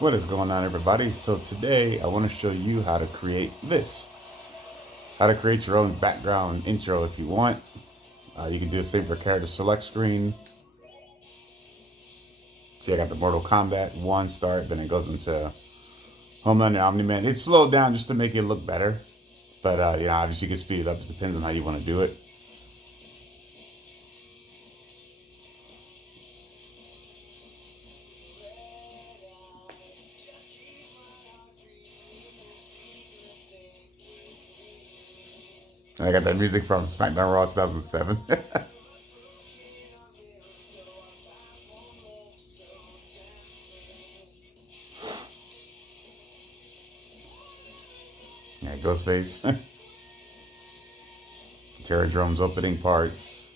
What is going on, everybody? So today I want to show you how to create this. How to create your own background intro if you want. You can do the same for character select screen. See, I got the Mortal Kombat 1 start, then it goes into Homeland and Omni-Man. It's slowed down just to make it look better. But obviously you can speed it up. It depends on how you want to do it. I got that music from SmackDown Raw 2007. Yeah, Ghostface. Terradrome's opening parts.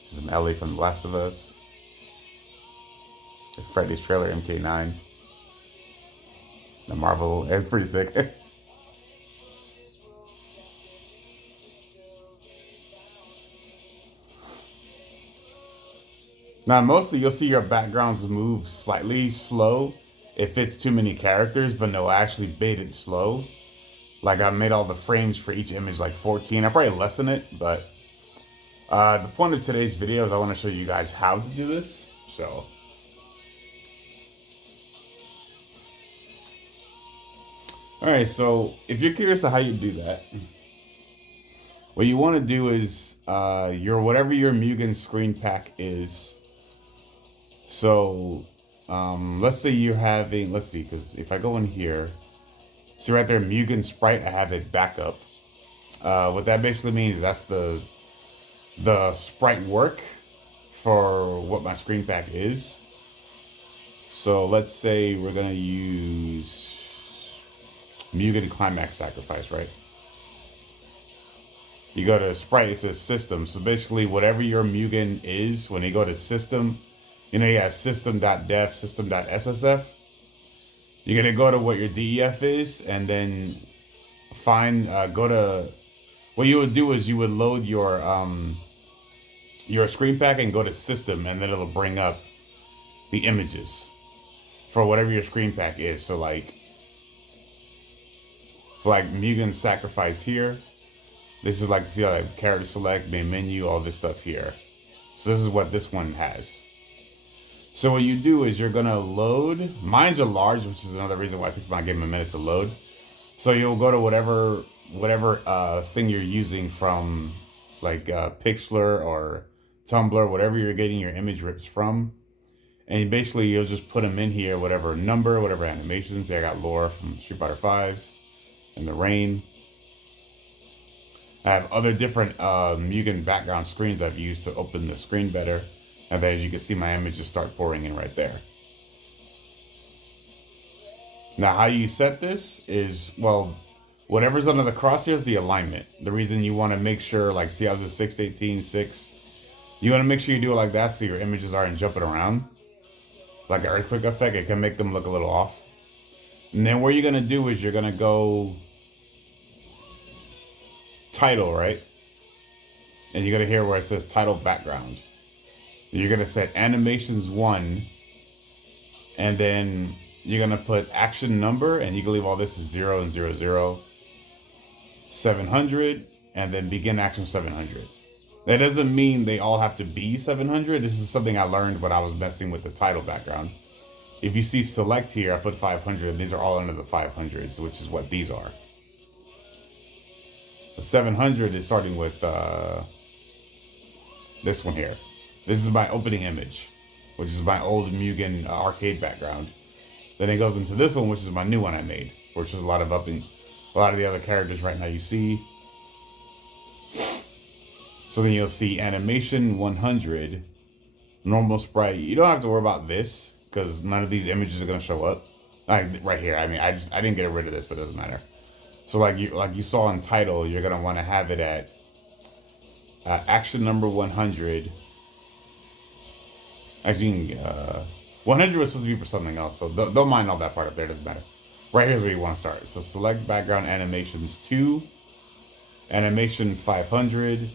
This is some Ellie from The Last of Us. Freddy's trailer, MK9. The Marvel, it's pretty sick. Now, mostly you'll see your backgrounds move slightly slow if it's too many characters, but no, I actually made it slow. Like I made all the frames for each image like 14. I probably lessen it, but the point of today's video is I want to show you guys how to do this. So, all right. So if you're curious of how you do that, what you want to do is your whatever your Mugen screen pack is. So let's say you're having, let's see, because if I go in here, see right there, Mugen sprite, I have it backup. What that basically means is that's the sprite work for what my screen pack is. So let's say we're gonna use Mugen Climax Sacrifice, right? You go to sprite, it says system. So basically whatever your Mugen is, when you go to system, you have system.def, system.ssf. You're gonna go to what your DEF is, and then find go to what you would do is you would load your screen pack and go to system, and then it'll bring up the images for whatever your screen pack is. So like Mugen Sacrifice here, this is like, see, like character select, main menu, all this stuff here. So this is what this one has. So what you do is you're gonna load. Mine's are large, which is another reason why it takes my game a minute to load. So you'll go to whatever thing you're using from, like Pixlr or Tumblr, whatever you're getting your image rips from, and basically you'll just put them in here, whatever number, whatever animations. I got Laura from Street Fighter 5 and the rain. I have other different Mugen background screens I've used to open the screen better. And then as you can see, my images start pouring in right there. Now, how you set this is, well, whatever's under the crosshairs, the alignment. The reason you want to make sure, like, see, I was at 618, 6. You want to make sure you do it like that so your images aren't jumping around. Like an earthquake effect, it can make them look a little off. And then what you're going to do is you're going to go title, right? And you're going to hear where it says title background. You're going to set animations 1, and then you're going to put action number, and you can leave all this as 0 and 0, 0, 700, and then begin action 700. That doesn't mean they all have to be 700. This is something I learned when I was messing with the title background. If you see select here, I put 500, and these are all under the 500s, which is what these are. The 700 is starting with this one here. This is my opening image, which is my old Mugen arcade background. Then it goes into this one, which is my new one I made, which is a lot of the other characters right now you see. So then you'll see animation 100, normal sprite. You don't have to worry about this because none of these images are gonna show up. Like right here, I mean, I didn't get rid of this, but it doesn't matter. So like you saw in title, you're gonna want to have it at action number 100. Actually, 100 was supposed to be for something else, so don't mind all that part up there, doesn't matter. Right here's where you want to start. So select background animations 2, animation 500,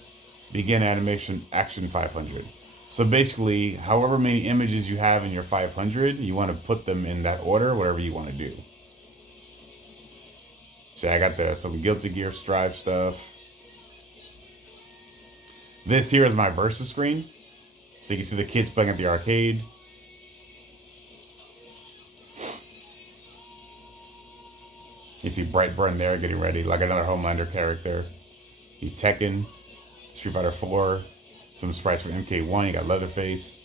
begin animation action 500. So basically, however many images you have in your 500, you want to put them in that order, whatever you want to do. So I got some Guilty Gear Strive stuff. This here is my Versus screen. So you can see the kids playing at the arcade. You see Brightburn there getting ready, like another Homelander character. You Tekken, Street Fighter 4, some sprites for MK1, you got Leatherface.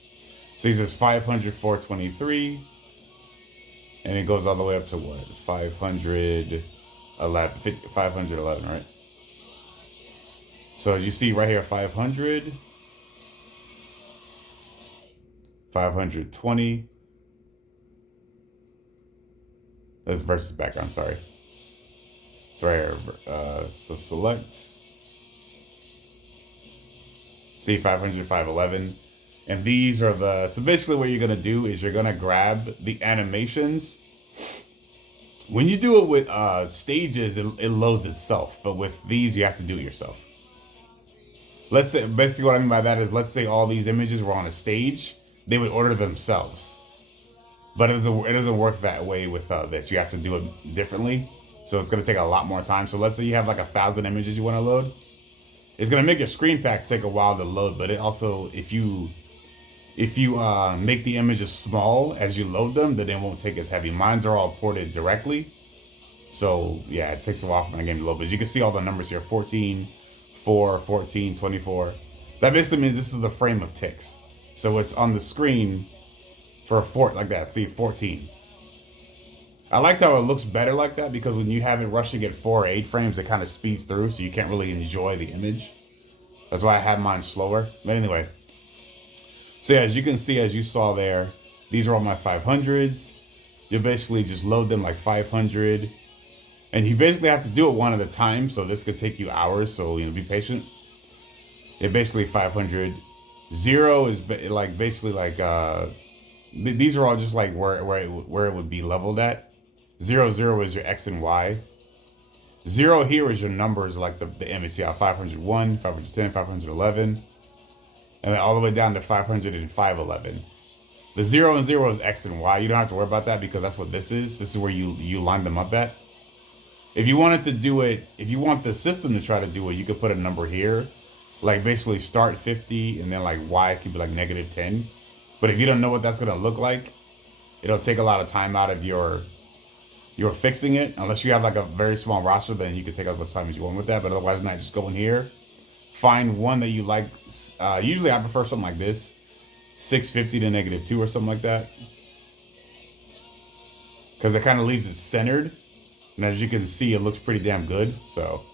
So he says 500, 423. And it goes all the way up to what? 511, right? So you see right here, 500, 520. That's versus background, sorry. So right here, so select. See 500, 511. And these are so basically what you're gonna do is you're gonna grab the animations. When you do it with stages, it loads itself. But with these, you have to do it yourself. Let's say, basically what I mean by that is, let's say all these images were on a stage, they would order themselves. But it doesn't work that way with this. You have to do it differently. So it's gonna take a lot more time. So let's say you have like 1,000 images you wanna load. It's gonna make your screen pack take a while to load, but it also, if you make the images small as you load them, then it won't take as heavy. Mine's are all ported directly. So yeah, it takes a while for my game to load. But you can see all the numbers here, 14, 4, 14, 24. That basically means this is the frame of ticks. So it's on the screen for a fort like that. See, 14. I liked how it looks better like that because when you have it rushing at 4 or 8 frames, it kind of speeds through, so you can't really enjoy the image. That's why I had mine slower. But anyway. So yeah, as you can see, as you saw there, these are all my 500s. You basically just load them like 500. And you basically have to do it one at a time, so this could take you hours, so be patient. It basically 500. 0 is basically like, these are all just like where it would be leveled at. 0, 0 is your X and Y. 0 here is your numbers, like the image. See how 501, 510, 511. And then all the way down to 500 and 511. The 0 and 0 is X and Y. You don't have to worry about that because that's what this is. This is where you line them up at. If you wanted to do it, if you want the system to try to do it, you could put a number here. Like basically start 50 and then like Y could be like -10. But if you don't know what that's going to look like, it'll take a lot of time out of your fixing it. Unless you have like a very small roster, then you can take as much time as you want with that. But otherwise not, just go in here. Find one that you like. Usually I prefer something like this. 650 to -2 or something like that. Because it kind of leaves it centered. And as you can see, it looks pretty damn good. So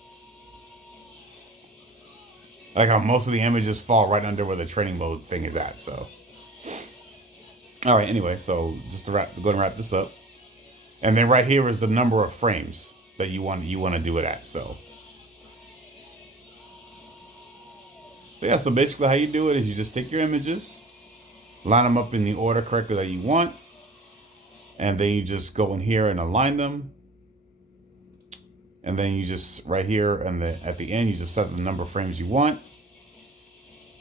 I like how most of the images fall right under where the training mode thing is at. So all right, anyway, so just to go and wrap this up. And then right here is the number of frames that you want to do it at. So yeah, so basically how you do it is you just take your images, line them up in the order correctly that you want, and then you just go in here and align them. And then you just, right here, and at the end, you just set the number of frames you want.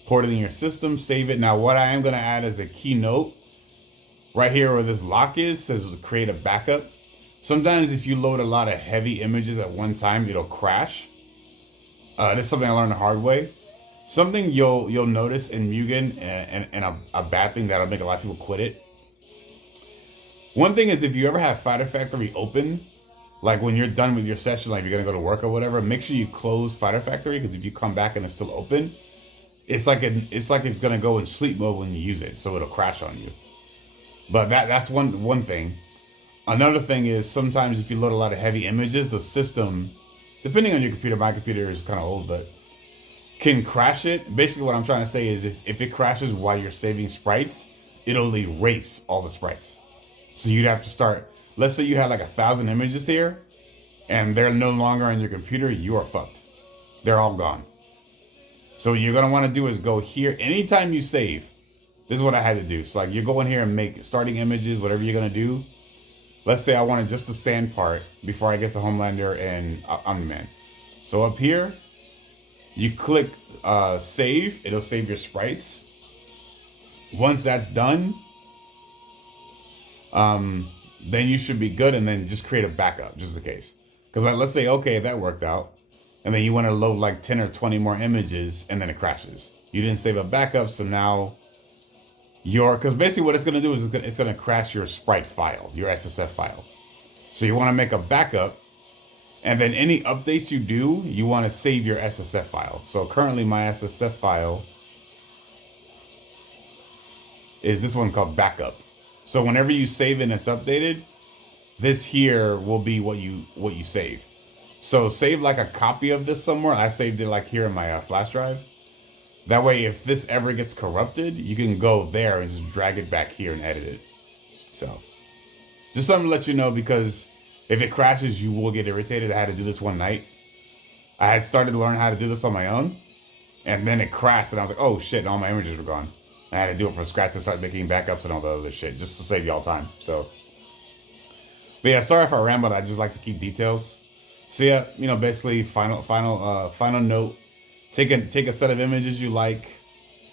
Port it in your system, save it. Now, what I am going to add as a keynote, right here where this lock is, says to create a backup. Sometimes if you load a lot of heavy images at one time, it'll crash. This is something I learned the hard way. Something you'll notice in Mugen, and a bad thing that'll make a lot of people quit it. One thing is, if you ever have Fighter Factory open, like when you're done with your session, like you're gonna go to work or whatever, make sure you close Fighter Factory, because if you come back and it's still open, it's like it's gonna go in sleep mode when you use it, so it'll crash on you. But that's one thing. Another thing is sometimes if you load a lot of heavy images, the system, depending on your computer, my computer is kind of old, but can crash it. Basically what I'm trying to say is if it crashes while you're saving sprites, it'll erase all the sprites. So you'd have to start, let's say you had like 1,000 images here and they're no longer on your computer, you are fucked. They're all gone. So what you're gonna wanna do is go here, anytime you save, this is what I had to do. So like you go in here and make starting images, whatever you're gonna do. Let's say I wanted just the sand part before I get to Homelander and Omni-Man. So up here, you click save, it'll save your sprites. Once that's done, then you should be good, and then just create a backup just in case. Because like, let's say, okay, that worked out, and then you want to load like 10 or 20 more images, and then it crashes. You didn't save a backup, so now because basically what it's going to do is it's going to crash your sprite file, your SSF file. So you want to make a backup, and then any updates you do, you want to save your SSF file. So currently my SSF file is this one called backup. So whenever you save and it's updated, this here will be what you save. So save like a copy of this somewhere. I saved it like here in my flash drive. That way, if this ever gets corrupted, you can go there and just drag it back here and edit it. So, just something to let you know, because if it crashes, you will get irritated. I had to do this one night. I had started to learn how to do this on my own, and then it crashed, and I was like, oh shit, all my images were gone. I had to do it from scratch and start making backups and all the other shit, just to save y'all time. So, but yeah, sorry if I rambled. I just like to keep details. So yeah, basically, final note. Take a set of images you like.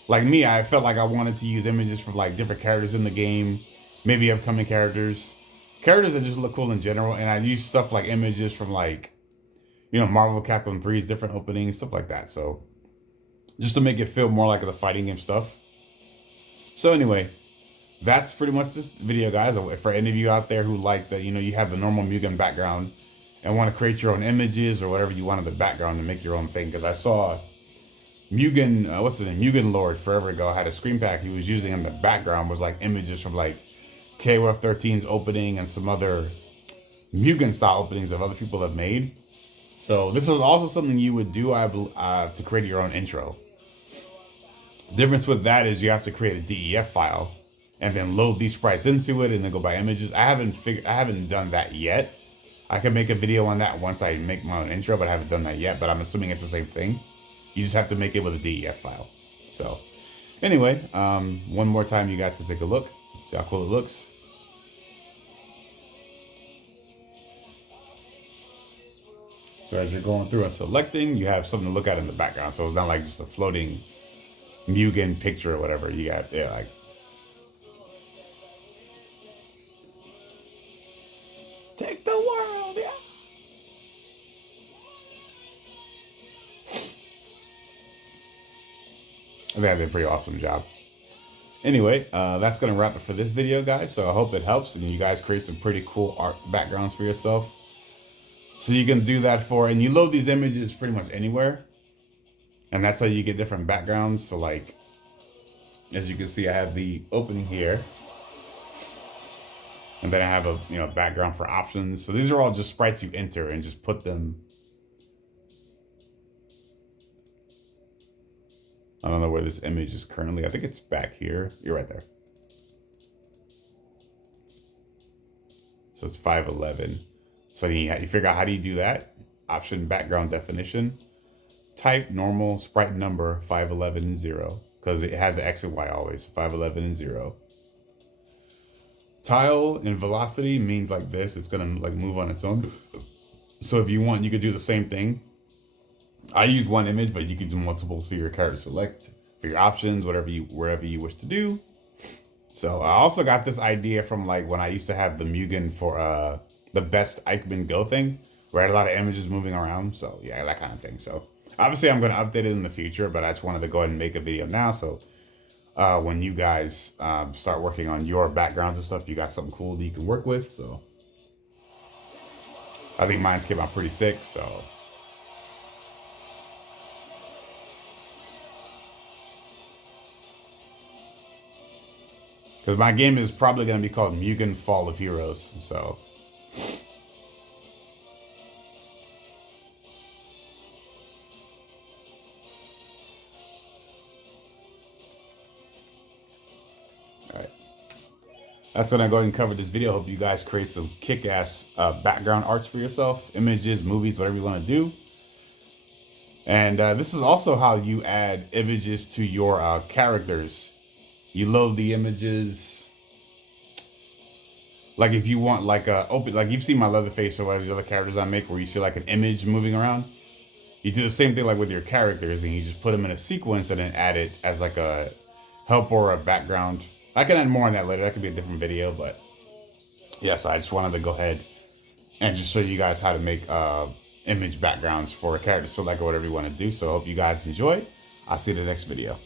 Like me, I felt like I wanted to use images from like different characters in the game, maybe upcoming characters that just look cool in general. And I use stuff like images from like, Marvel Capcom 3's different openings, stuff like that. So just to make it feel more like the fighting game stuff. So anyway, that's pretty much this video, guys. For any of you out there who like that, you have the normal Mugen background and want to create your own images or whatever you want in the background to make your own thing. Because I saw Mugen, what's his name? Mugen Lord forever ago had a screen pack he was using in the background was like images from like KOF 13's opening and some other Mugen style openings of other people have made. So this is also something you would do, to create your own intro. Difference with that is you have to create a DEF file and then load these sprites into it and then go by images. I haven't done that yet. I can make a video on that once I make my own intro, but I haven't done that yet. But I'm assuming it's the same thing. You just have to make it with a DEF file. So anyway, one more time, you guys can take a look. See how cool it looks. So as you're going through and selecting, you have something to look at in the background. So it's not like just a floating Mugen picture or whatever. You got there, like. Take the world, yeah. I think I did a pretty awesome job. Anyway, that's going to wrap it for this video, guys. So I hope it helps and you guys create some pretty cool art backgrounds for yourself. So you can do that and you load these images pretty much anywhere. And that's how you get different backgrounds. So like, as you can see, I have the opening here. And then I have a background for options. So these are all just sprites you enter and just put them. I don't know where this image is currently. I think it's back here. You're right there. So it's 511. So you figure out how do you do that? Option background definition. Type normal sprite number 511 and 0. Because it has an X and Y always. 511 and 0. Tile and velocity means like this. It's gonna like move on its own. So if you want, you could do the same thing. I use one image, but you could do multiples for your character select, for your options, wherever you wish to do. So I also got this idea from like when I used to have the Mugen for the best Eichmann Go thing, where I had a lot of images moving around. So yeah, that kind of thing. So obviously I'm going to update it in the future, but I just wanted to go ahead and make a video now. So when you guys start working on your backgrounds and stuff, you got something cool that you can work with. So I think mine's came out pretty sick. So because my game is probably going to be called Mugen Fall of Heroes. So that's going to go ahead and cover this video. Hope you guys create some kick-ass background arts for yourself. Images, movies, whatever you want to do. And this is also how you add images to your characters. You load the images. Like if you want like like you've seen my Leatherface or whatever the other characters I make where you see like an image moving around. You do the same thing like with your characters and you just put them in a sequence and then add it as like a help or a background. I can add more on that later. That could be a different video, but yes, I just wanted to go ahead and just show you guys how to make image backgrounds for a character select or whatever you want to do. So I hope you guys enjoy. I'll see you in the next video.